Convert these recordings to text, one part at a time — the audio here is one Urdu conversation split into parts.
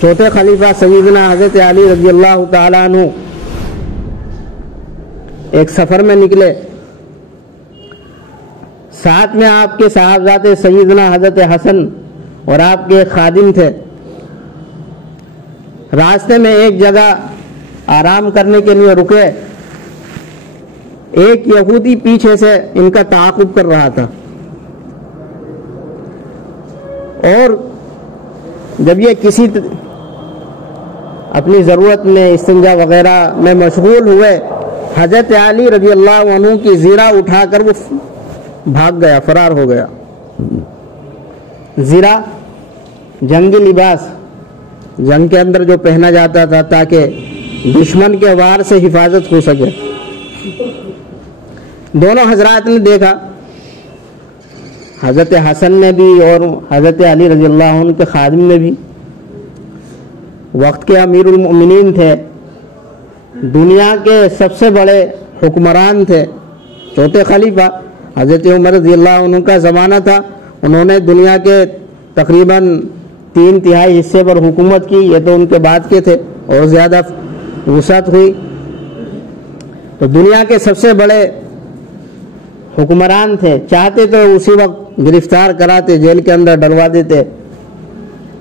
چوتھے خلیفہ سیدنا حضرت علی رضی اللہ تعالیٰ عنہ ایک سفر میں نکلے، ساتھ میں آپ کے صاحبزادے سیدنا حضرت حسن اور آپ کے خادم تھے۔ راستے میں ایک جگہ آرام کرنے کے لیے رکے، ایک یہودی پیچھے سے ان کا تعاقب کر رہا تھا، اور جب یہ کسی اپنی ضرورت میں استنجا وغیرہ میں مشغول ہوئے، حضرت علی رضی اللہ عنہ کی زرہ اٹھا کر وہ بھاگ گیا، فرار ہو گیا۔ زرہ جنگی لباس، جنگ کے اندر جو پہنا جاتا تھا تاکہ دشمن کے وار سے حفاظت ہو سکے۔ دونوں حضرات نے دیکھا، حضرت حسن نے بھی اور حضرت علی رضی اللہ عنہ کے خادم نے بھی، وقت کے امیر المؤمنین تھے، دنیا کے سب سے بڑے حکمران تھے، چوتھے خلیفہ حضرت عمر رضی اللہ عنہ کا زمانہ تھا، انہوں نے دنیا کے تقریباً 3/3 حصے پر حکومت کی، یہ تو ان کے بعد کے تھے اور زیادہ وسعت ہوئی، تو دنیا کے سب سے بڑے حکمران تھے، چاہتے تو اسی وقت گرفتار کراتے، جیل کے اندر ڈلوا دیتے،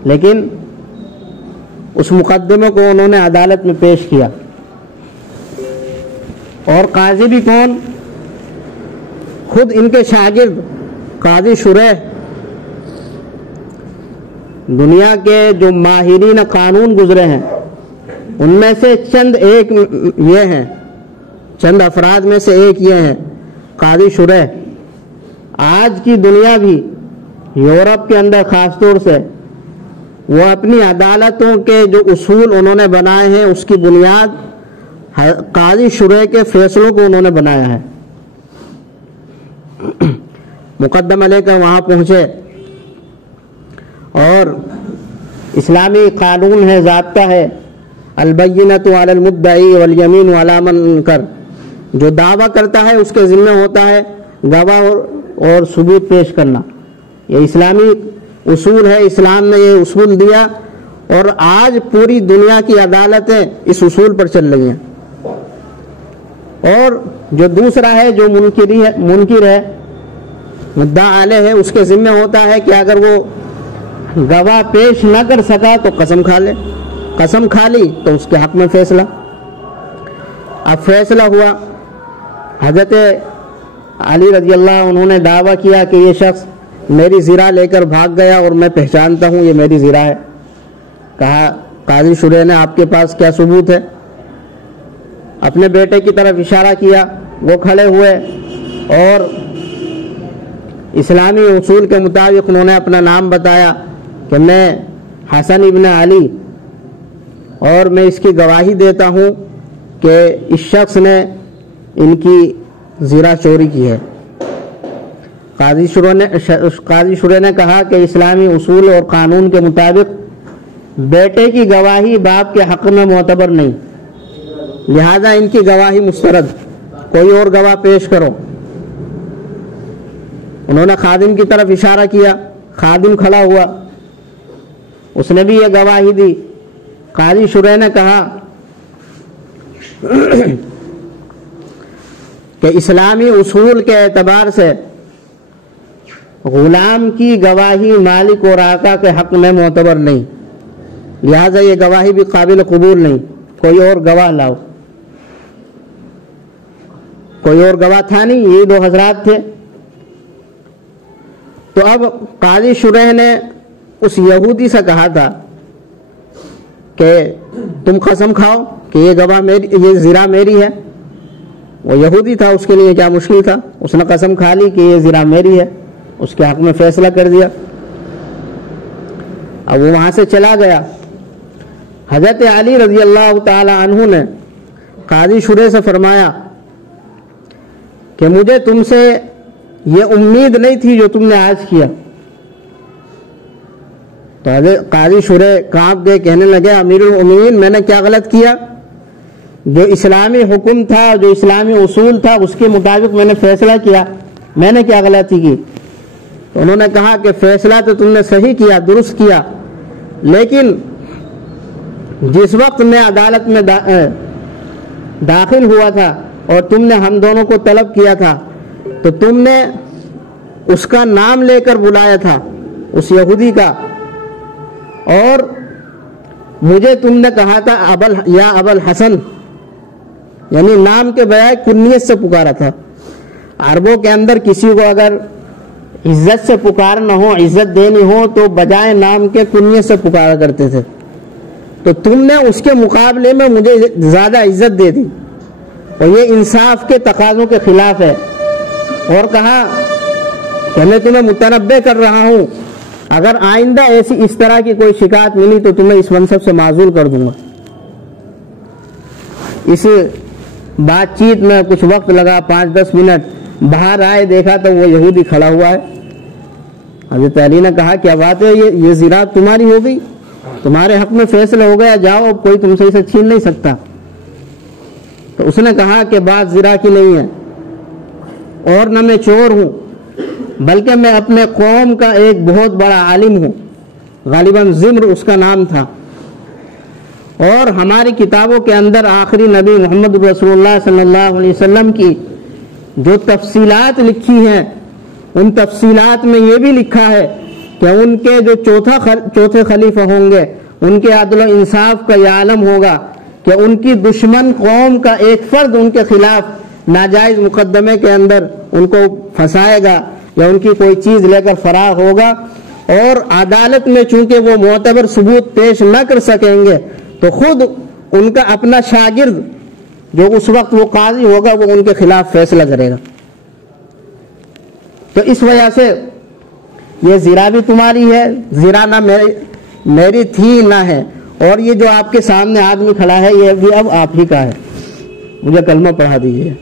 لیکن اس مقدمے کو انہوں نے عدالت میں پیش کیا، اور قاضی بھی کون؟ خود ان کے شاگرد قاضی شریح، دنیا کے جو ماہرین قانون گزرے ہیں ان میں سے چند افراد میں سے ایک یہ ہیں قاضی شریح۔ آج کی دنیا بھی یورپ کے اندر خاص طور سے وہ اپنی عدالتوں کے جو اصول انہوں نے بنائے ہیں اس کی بنیاد قاضی شریح کے فیصلوں کو انہوں نے بنایا ہے۔ مقدمہ لے کر وہاں پہنچے، اور اسلامی قانون ہے، ضابطہ ہے، البینۃ علی المدعی والیمین علی من انکر، جو دعویٰ کرتا ہے اس کے ذمہ ہوتا ہے گواہ اور ثبوت پیش کرنا۔ یہ اسلامی اصول ہے، اسلام نے یہ اصول دیا، اور آج پوری دنیا کی عدالتیں اس اصول پر چل رہی ہیں۔ اور جو دوسرا ہے، جو منکر ہے، مدعا علیہ ہے، اس کے ذمہ ہوتا ہے کہ اگر وہ گواہ پیش نہ کر سکا تو قسم کھا لے، قسم کھا لی تو اس کے حق میں فیصلہ۔ اب فیصلہ ہوا، حضرت علی رضی اللہ عنہ نے دعویٰ کیا کہ یہ شخص میری زرہ لے کر بھاگ گیا اور میں پہچانتا ہوں یہ میری زرہ ہے۔ کہا قاضی شریح نے آپ کے پاس کیا ثبوت ہے؟ اپنے بیٹے کی طرف اشارہ کیا، وہ کھڑے ہوئے اور اسلامی اصول کے مطابق انہوں نے اپنا نام بتایا کہ میں حسن ابن علی، اور میں اس کی گواہی دیتا ہوں کہ اس شخص نے ان کی زرہ چوری کی ہے۔ قاضی شریح نے کہا کہ اسلامی اصول اور قانون کے مطابق بیٹے کی گواہی باپ کے حق میں معتبر نہیں، لہذا ان کی گواہی مسترد، کوئی اور گواہ پیش کرو۔ انہوں نے خادم کی طرف اشارہ کیا، خادم کھڑا ہوا، اس نے بھی یہ گواہی دی۔ قاضی شریح نے کہا کہ اسلامی اصول کے اعتبار سے غلام کی گواہی مالک اور آقا کے حق میں معتبر نہیں، لہذا یہ گواہی بھی قابل قبول نہیں، کوئی اور گواہ لاؤ۔ کوئی اور گواہ تھا نہیں، یہ دو حضرات تھے۔ تو اب قاضی شریح نے اس یہودی سے کہا تھا کہ تم قسم کھاؤ کہ یہ گواہ میری، یہ زرہ میری ہے۔ وہ یہودی تھا، اس کے لیے کیا مشکل تھا، اس نے قسم کھا لی کہ یہ زرہ میری ہے، اس کے حق میں فیصلہ کر دیا۔ اب وہ وہاں سے چلا گیا۔ حضرت علی رضی اللہ تعالی عنہ نے قاضی شریح سے فرمایا کہ مجھے تم سے یہ امید نہیں تھی جو تم نے آج کیا۔ تو قاضی شریح کانپ گئے، کہنے لگے امیر المؤمنین میں نے کیا غلط کیا؟ جو اسلامی حکم تھا، جو اسلامی اصول تھا، اس کے مطابق میں نے فیصلہ کیا، میں نے کیا غلطی کی؟ تو انہوں نے کہا کہ فیصلہ تو تم نے صحیح کیا، درست کیا، لیکن جس وقت میں عدالت میں داخل ہوا تھا اور تم نے ہم دونوں کو طلب کیا تھا تو تم نے اس کا نام لے کر بلایا تھا، اس یہودی کا، اور مجھے تم نے کہا تھا یا ابل حسن، یعنی نام کے بجائے کنیت سے پکارا تھا۔ عربوں کے اندر کسی کو اگر عزت سے پکارنا ہو، عزت دینی ہو تو بجائے نام کے کنیت سے پکارا کرتے تھے، تو تم نے اس کے مقابلے میں مجھے زیادہ عزت دے دی اور یہ انصاف کے تقاضوں کے خلاف ہے، اور کہا کہ میں تمہیں متنبہ کر رہا ہوں، اگر آئندہ اس طرح کی کوئی شکایت ملی تو تمہیں اس منصب سے معزول کر دوں گا۔ اس بات چیت میں کچھ وقت لگا، 5-10 منٹ، باہر آئے دیکھا تو وہ یہودی کھڑا ہوا ہے۔ حضرت علی نے کہا کیا بات ہے، یہ زرا تمہاری ہو گئی، تمہارے حق میں فیصلہ ہو گیا، جاؤ اب کوئی تم سے اسے چھین نہیں سکتا۔ تو اس نے کہا کہ بات زرا کی نہیں ہے، اور نہ میں چور ہوں، بلکہ میں اپنے قوم کا ایک بہت بڑا عالم ہوں، غالباً زمر اس کا نام تھا، اور ہماری کتابوں کے اندر آخری نبی محمد رسول اللہ صلی اللہ علیہ وسلم کی جو تفصیلات لکھی ہیں، ان تفصیلات میں یہ بھی لکھا ہے کہ ان کے جو چوتھے خلیفہ ہوں گے، ان کے عدل و انصاف کا یہ عالم ہوگا کہ ان کی دشمن قوم کا ایک فرد ان کے خلاف ناجائز مقدمے کے اندر ان کو پھنسائے گا یا ان کی کوئی چیز لے کر فرار ہوگا، اور عدالت میں چونکہ وہ معتبر ثبوت پیش نہ کر سکیں گے تو خود ان کا اپنا شاگرد جو اس وقت وہ قاضی ہوگا وہ ان کے خلاف فیصلہ کرے گا۔ تو اس وجہ سے یہ زرا بھی تمہاری ہے، زرا نہ میری تھی نہ ہے، اور یہ جو آپ کے سامنے آدمی کھڑا ہے یہ بھی اب آپ ہی کا ہے۔ مجھے کلمہ پڑھا دیجیے۔